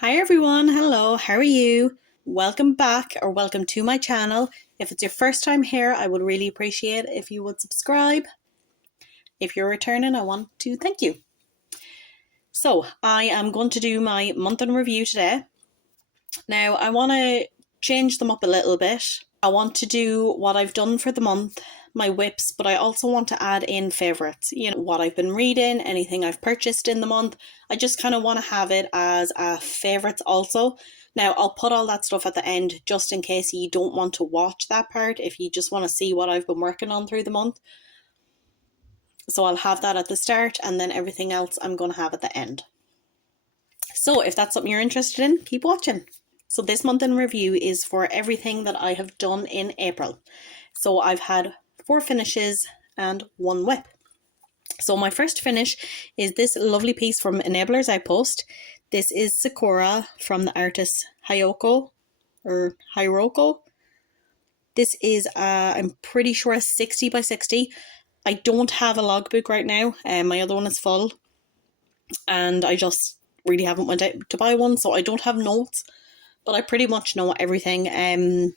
Hi everyone, hello, how are you? Welcome back or welcome to my channel. If it's your first time here, I would really appreciate if you would subscribe. If you're returning, I want to thank you. So, I am going to do my month in review today. Now, I want to change them up a little bit. I want to do what I've done for the month, my whips, but I also want to add in favourites. You know, what I've been reading, anything I've purchased in the month. I just kind of want to have it as a favourites also. Now, I'll put all that stuff at the end just in case you don't want to watch that part, if you just want to see what I've been working on through the month. So I'll have that at the start and then everything else I'm going to have at the end. So if that's something you're interested in, keep watching. So this month in review is for everything that I have done in April. So I've had 4 finishes and 1 whip. So my first finish is this lovely piece from Enablers I Post. This is Sakura from the artist Hiroko. This is, I'm pretty sure, a 60 by 60. I don't have a logbook right now. My other one is full. And I just really haven't went out to buy one. So I don't have notes. But I pretty much know everything.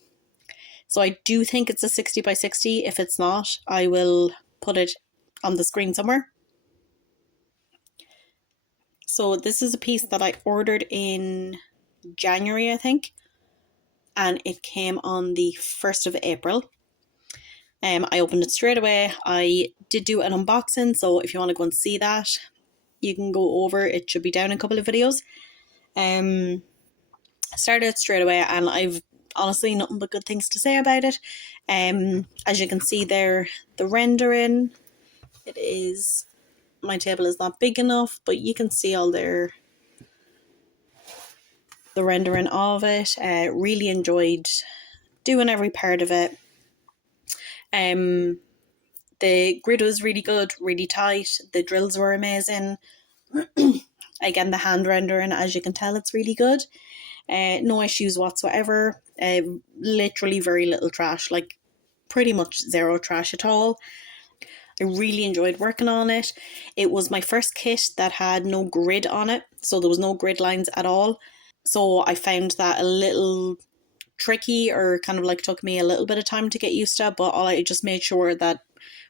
So I do think it's a 60 by 60. If it's not, I will put it on the screen somewhere. So this is a piece that I ordered in January, I think. And it came on the 1st of April. I opened it straight away. I did do an unboxing, so if you want to go and see that, you can go over. It should be down in a couple of videos. Started it straight away, and I've honestly nothing but good things to say about it. As you can see there, the rendering, it is, my table is not big enough, but you can see all the rendering of it. Really enjoyed doing every part of it. The grid was really good, really tight. The drills were amazing. Again, the hand rendering, as you can tell, it's really good. No issues whatsoever. Literally very little trash, like pretty much zero trash at all. I really enjoyed working on it. It was my first kit that had no grid on it, so there was no grid lines at all. So I found that a little tricky, or kind of like took me a little bit of time to get used to, but I just made sure that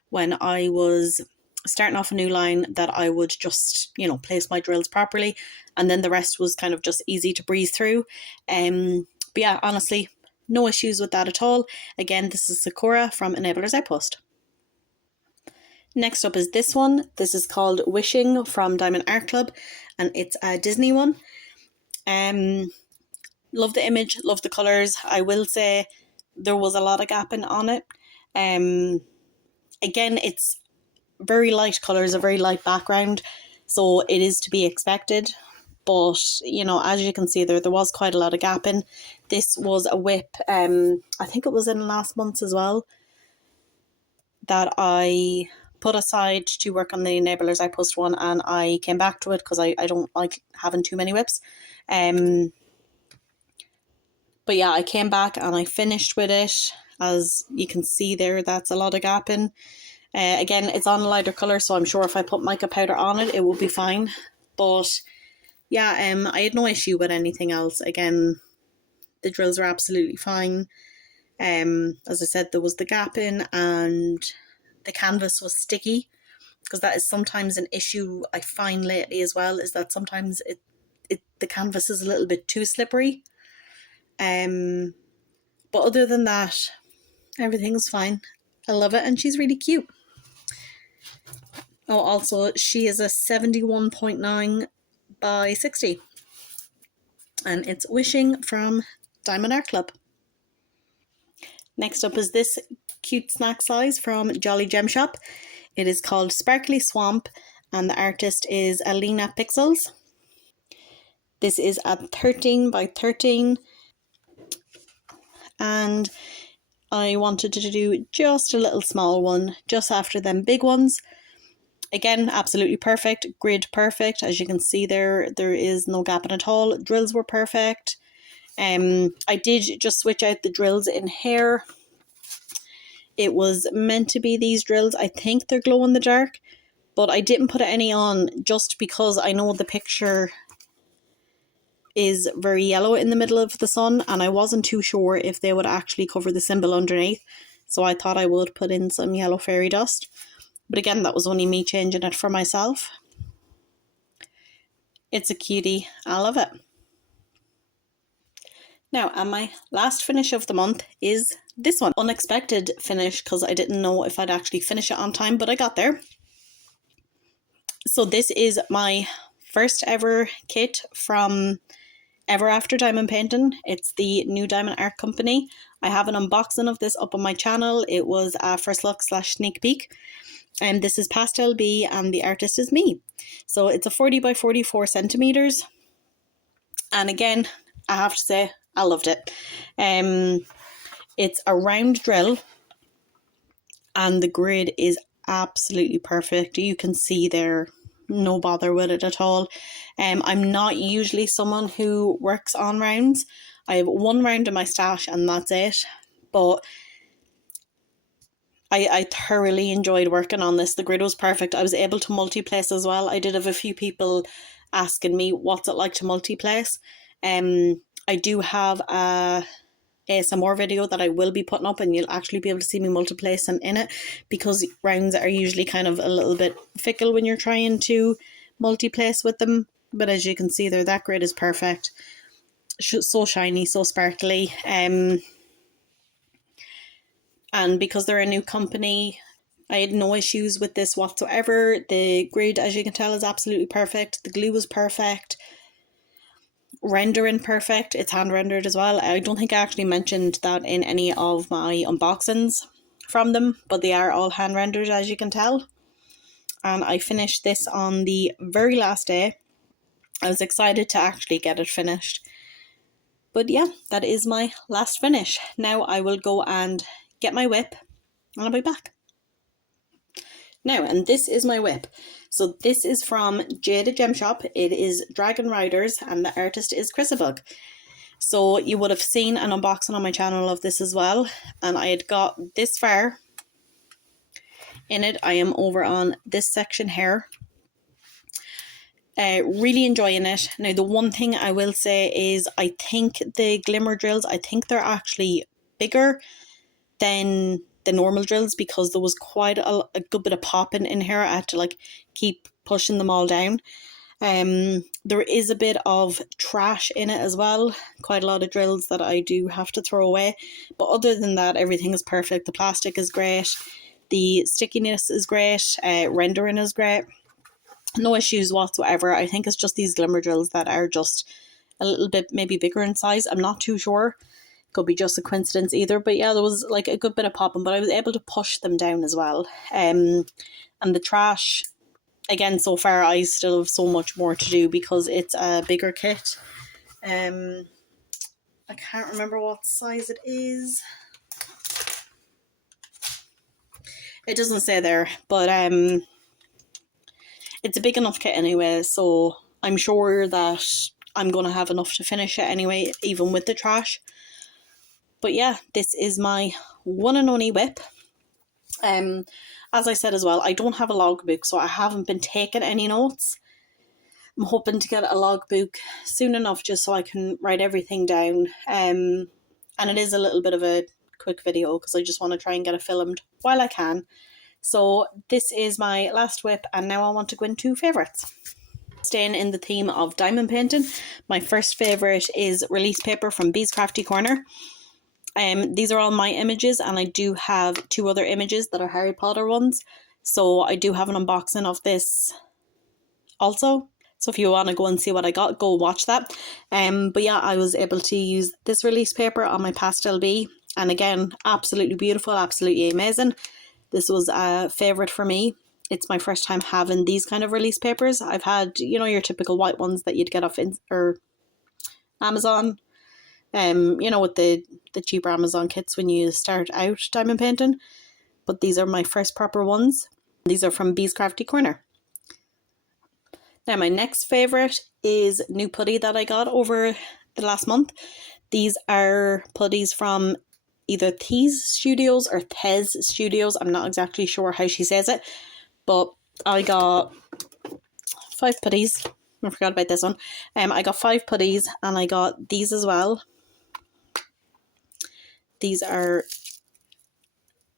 when I was starting off a new line that I would just, place my drills properly, and then the rest was kind of just easy to breeze through. But yeah, honestly, no issues with that at all. Again, this is Sakura from Enablers I Post. Next up is this one. This is called Wishing from Diamond Art Club, and it's a Disney one. Love the image, love the colours. I will say there was a lot of gapping on it. Again, it's very light colours, a very light background, so it is to be expected. But, as you can see there was quite a lot of gapping. This was a whip, I think it was in last month's as well, that I put aside to work on the Enablers I Post one, and I came back to it because I don't like having too many whips. But yeah, I came back and I finished with it. As you can see there, that's a lot of gapping. Again, it's on a lighter colour, so I'm sure if I put mica powder on it, it will be fine. But yeah, I had no issue with anything else. Again, the drills are absolutely fine. As I said, there was the gapping, and the canvas was sticky, because that is sometimes an issue I find lately as well, is that sometimes the canvas is a little bit too slippery. But other than that, everything's fine. I love it, and she's really cute. Oh, also, she is a 71.9 by 60. And it's Wishing from Diamond Art Club. Next up is this cute snack size from Jolly Gem Shop. It is called Sparkly Swamp, and the artist is Alina Pixels. This is a 13 by 13. And I wanted to do just a little small one, just after them big ones. Again, absolutely perfect, grid perfect. As you can see there is no gapping at all. Drills were perfect. I did just switch out the drills in here. It was meant to be these drills. I think they're glow in the dark, but I didn't put any on just because I know the picture is very yellow in the middle of the sun, and I wasn't too sure if they would actually cover the symbol underneath, so I thought I would put in some yellow fairy dust. But again, that was only me changing it for myself. It's a cutie. I love it. Now, and my last finish of the month is this one. Unexpected finish because I didn't know if I'd actually finish it on time, but I got there. So this is my first ever kit from Ever After Diamond Painting. It's the New Diamond Art Company. I have an unboxing of this up on my channel. It was a first look / sneak peek. And this is Pastel B and the artist is me. So it's a 40 by 44 centimeters. And again, I have to say, I loved it. It's a round drill and the grid is absolutely perfect. You can see there, no bother with it at all. I'm not usually someone who works on rounds. I have one round in my stash and that's it. But I thoroughly enjoyed working on this. The grid was perfect. I was able to multi-place as well. I did have a few people asking me what's it like to multi-place. I do have a ASMR video that I will be putting up and you'll actually be able to see me multi-placing in it, because rounds are usually kind of a little bit fickle when you're trying to multi-place with them. But as you can see there, that grid is perfect. So shiny, so sparkly. And because they're a new company, I had no issues with this whatsoever. The grid, as you can tell, is absolutely perfect. The glue was perfect. Rendering perfect. It's hand rendered as well. I don't think I actually mentioned that in any of my unboxings from them, but they are all hand rendered, as you can tell. And I finished this on the very last day. I was excited to actually get it finished. But yeah, that is my last finish. Now I will go and get my whip and I'll be back. Now, and this is my whip. So this is from Jada Gem Shop. It is Dragon Riders and the artist is Chrysabug. So you would have seen an unboxing on my channel of this as well. And I had got this far in it. I am over on this section here. Really enjoying it. Now the one thing I will say is I think the glimmer drills, I think they're actually bigger than the normal drills, because there was quite a good bit of popping in here. I had to like keep pushing them all down. There is a bit of trash in it as well, quite a lot of drills that I do have to throw away, but other than that everything is perfect. The plastic is great, the stickiness is great, rendering is great, no issues whatsoever. I think it's just these glimmer drills that are just a little bit maybe bigger in size. I'm not too sure. Could be just a coincidence either, but yeah, there was like a good bit of popping, but I was able to push them down as well. And the trash, again, so far I still have so much more to do because it's a bigger kit. I can't remember what size it is. It doesn't say there, but it's a big enough kit anyway, so I'm sure that I'm going to have enough to finish it anyway, even with the trash. But yeah, this is my one and only whip. As I said as well, I don't have a logbook, so I haven't been taking any notes. I'm hoping to get a logbook soon enough just so I can write everything down. And it is a little bit of a quick video because I just want to try and get it filmed while I can. So this is my last whip, and now I want to go into favourites. Staying in the theme of diamond painting, my first favourite is release paper from Bee's Crafty Corner. These are all my images, and I do have 2 other images that are Harry Potter ones. So I do have an unboxing of this also. So if you want to go and see what I got, go watch that. But yeah, I was able to use this release paper on my Pastel B. And again, absolutely beautiful, absolutely amazing. This was a favourite for me. It's my first time having these kind of release papers. I've had, you know, your typical white ones that you'd get off Amazon. You know, with the cheaper Amazon kits when you start out diamond painting. But these are my first proper ones. These are from Bee's Crafty Corner. Now my next favourite is new putty that I got over the last month. These are putties from either These Studios or Thez Studios. I'm not exactly sure how she says it. But I got 5 putties. I forgot about this one. I got 5 putties, and I got these as well. These are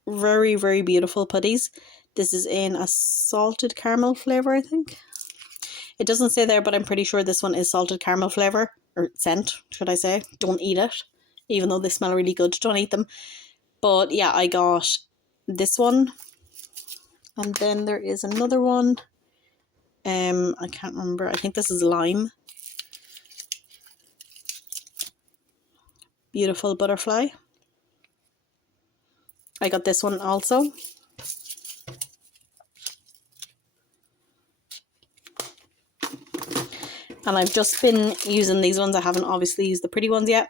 very, very beautiful putties. This is in a salted caramel flavour, I think. It doesn't say there, but I'm pretty sure this one is salted caramel flavour, or scent, should I say. Don't eat it, even though they smell really good. Don't eat them. But yeah, I got this one. And then there is another one. I can't remember. I think this is lime. Beautiful butterfly. I got this one also. And I've just been using these ones. I haven't obviously used the pretty ones yet.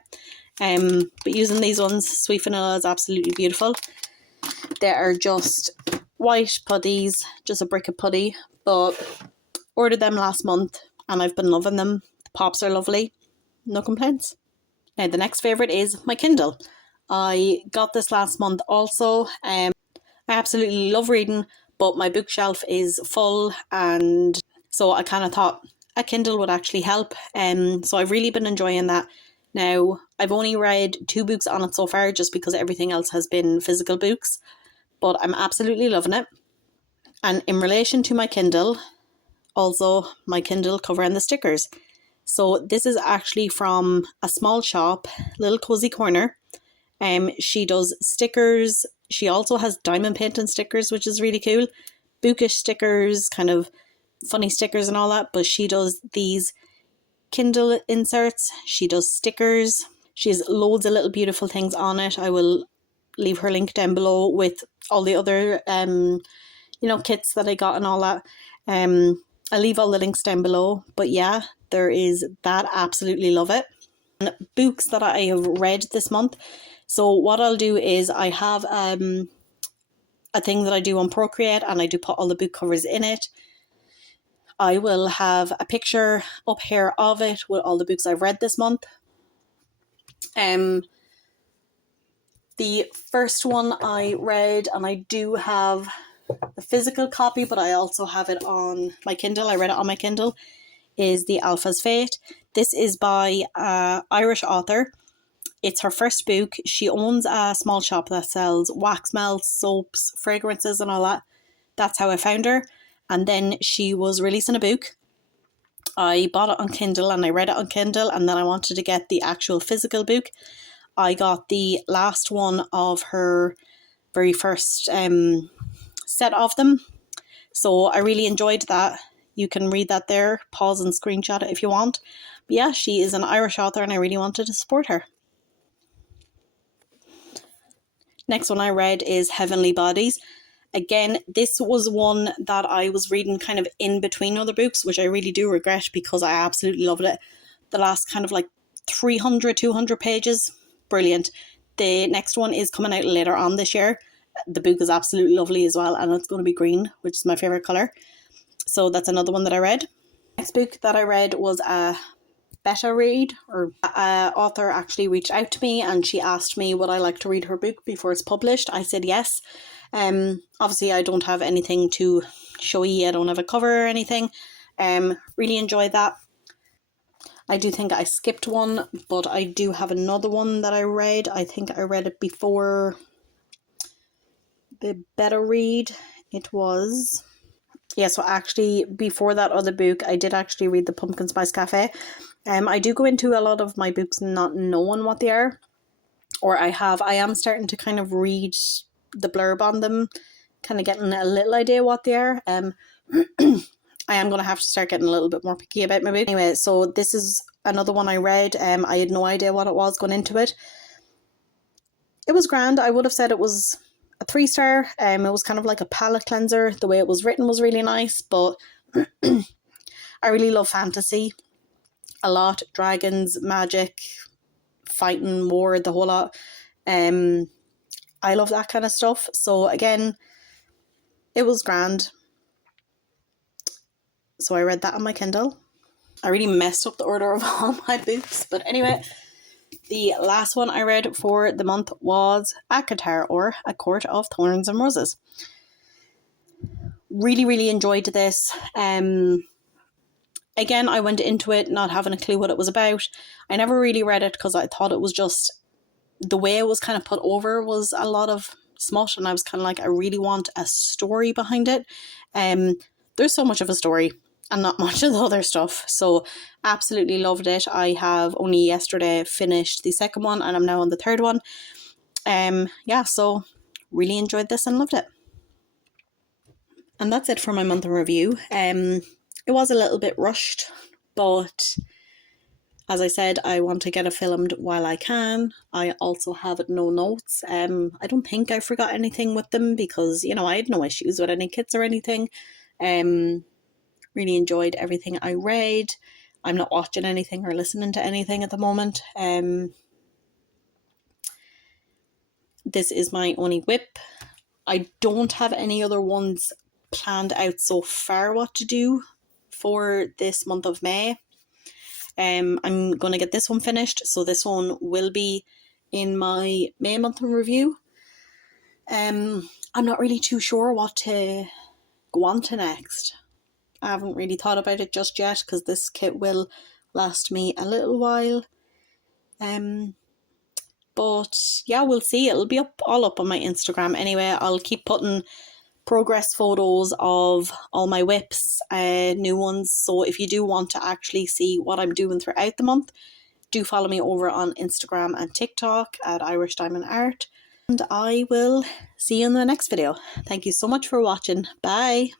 But using these ones, Sweet Vanilla is absolutely beautiful. They are just white putties, just a brick of putty. But ordered them last month and I've been loving them. The pops are lovely. No complaints. Now the next favourite is my Kindle. I got this last month also. I absolutely love reading, but my bookshelf is full, and so I kind of thought a Kindle would actually help. So I've really been enjoying that. Now, I've only read 2 books on it so far, just because everything else has been physical books, but I'm absolutely loving it. And in relation to my Kindle, also my Kindle cover and the stickers. So this is actually from a small shop, Little Cozy Corner. She does stickers. She also has diamond painting stickers, which is really cool. Bookish stickers, kind of funny stickers and all that. But she does these Kindle inserts. She does stickers. She has loads of little beautiful things on it. I will leave her link down below with all the other kits that I got and all that. I'll leave all the links down below. But yeah, there is that. Absolutely love it. And books that I have read this month. So what I'll do is I have a thing that I do on Procreate, and I do put all the book covers in it. I will have a picture up here of it with all the books I've read this month. The first one I read, and I do have the physical copy, but I also have it on my Kindle. I read it on my Kindle, is The Alpha's Fate. This is by an Irish author. It's her first book. She owns a small shop that sells wax melts, soaps, fragrances and all that. That's how I found her. And then she was releasing a book. I bought it on Kindle and I read it on Kindle, and then I wanted to get the actual physical book. I got the last one of her very first set of them. So I really enjoyed that. You can read that there, pause and screenshot it if you want. But yeah, she is an Irish author and I really wanted to support her. Next one I read is Heavenly Bodies. Again, this was one that I was reading kind of in between other books, which I really do regret because I absolutely loved it. The last kind of like 300, 200 pages, brilliant. The next one is coming out later on this year. The book is absolutely lovely as well, and it's going to be green, which is my favourite colour. So that's another one that I read. Next book that I read was a beta read, or an author actually reached out to me and she asked me would I like to read her book before it's published. I said yes. Obviously I don't have anything to show you. I don't have a cover or anything. Really enjoyed that. I do think I skipped one, but I do have another one that I read. I think I read it before the beta read. It was... Yeah, so actually before that other book, I did actually read The Pumpkin Spice Cafe. I do go into a lot of my books not knowing what they are. Or I am starting to kind of read the blurb on them, kind of getting a little idea what they are. I am going to have to start getting a little bit more picky about my book. Anyway, so this is another one I read. I had no idea what it was going into it. It was grand. I would have said it was a 3-star. It was kind of like a palette cleanser. The way it was written was really nice, but I really love fantasy a lot. Dragons, magic, fighting, war, the whole lot. I love that kind of stuff. So again, it was grand. So I read that on my Kindle. I really messed up the order of all my books, but anyway, the last one I read for the month was ACOTAR, or A Court of Thorns and Roses. Really, really enjoyed this. Again, I went into it not having a clue what it was about. I never really read it because I thought it was just, the way it was kind of put over was a lot of smut, and I was kind of like, I really want a story behind it. There's so much of a story and not much of the other stuff, so absolutely loved it. I have only yesterday finished the second one and I'm now on the third one. Yeah, so really enjoyed this and loved it. And that's it for my month in review. It was a little bit rushed, but as I said, I want to get it filmed while I can. I also have no notes. I don't think I forgot anything with them because, you know, I had no issues with any kits or anything. Really enjoyed everything I read. I'm not watching anything or listening to anything at the moment. This is my only WIP. I don't have any other ones planned out so far what to do for this month of May. I'm going to get this one finished, so this one will be in my May month in review. I'm not really too sure what to go on to next. I haven't really thought about it just yet because this kit will last me a little while. But yeah, we'll see. It'll be all up on my Instagram anyway. I'll keep putting progress photos of all my WIPs, new ones. So if you do want to actually see what I'm doing throughout the month, do follow me over on Instagram and TikTok at Irish Diamond Art. And I will see you in the next video. Thank you so much for watching. Bye.